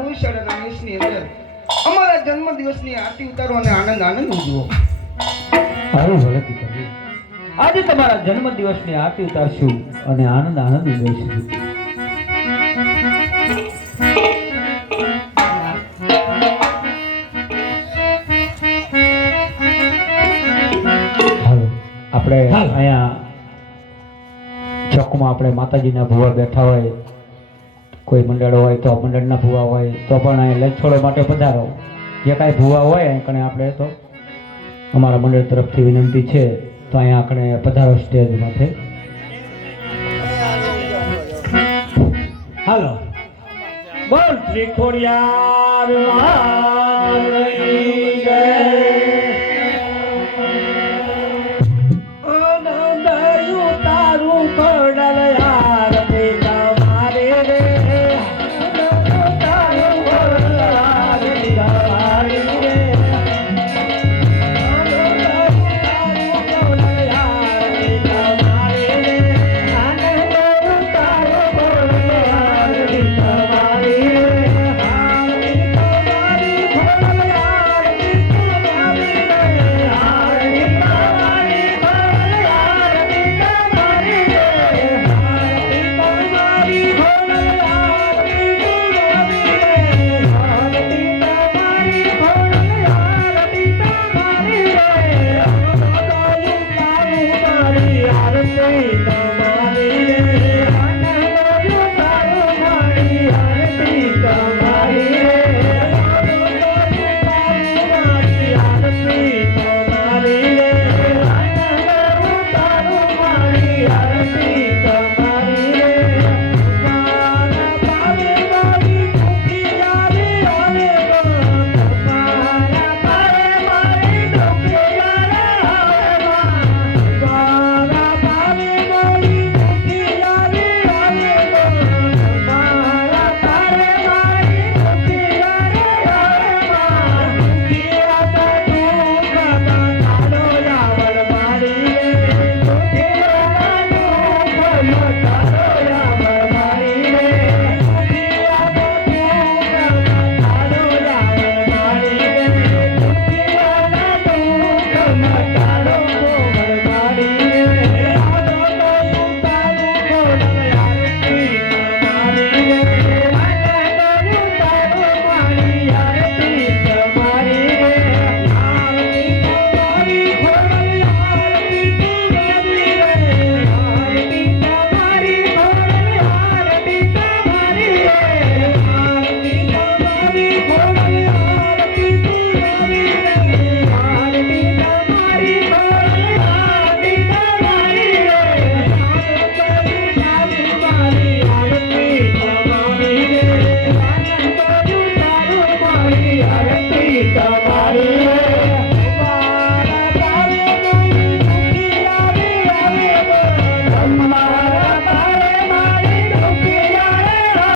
રૂસડ રમેશની અંદર અમારા જન્મદિવસની આરતી ઉતારો અને આનંદ આનંદ ઉજવો. સારું ભલે પિતાજી, આજે તમારા જન્મદિવસની આરતી ઉતારશું અને આનંદ આનંદ ઉજવીશું. આપણે અહીંયા ચોકમાં આપણે માતાજીના ભુવા બેઠા હોય, કોઈ મંડળ હોય તો મંડળના ભુવા હોય તો પણ અહીં લેછોડો માટે પધારો. જે કાંઈ ભુવા હોય અહીં કણે આપણે તો અમારા મંડળ તરફથી વિનંતી છે તો અહીંયા આપણે પધારો સ્ટેજ માથે. હાલો બોલ શ્રી ખોડિયાર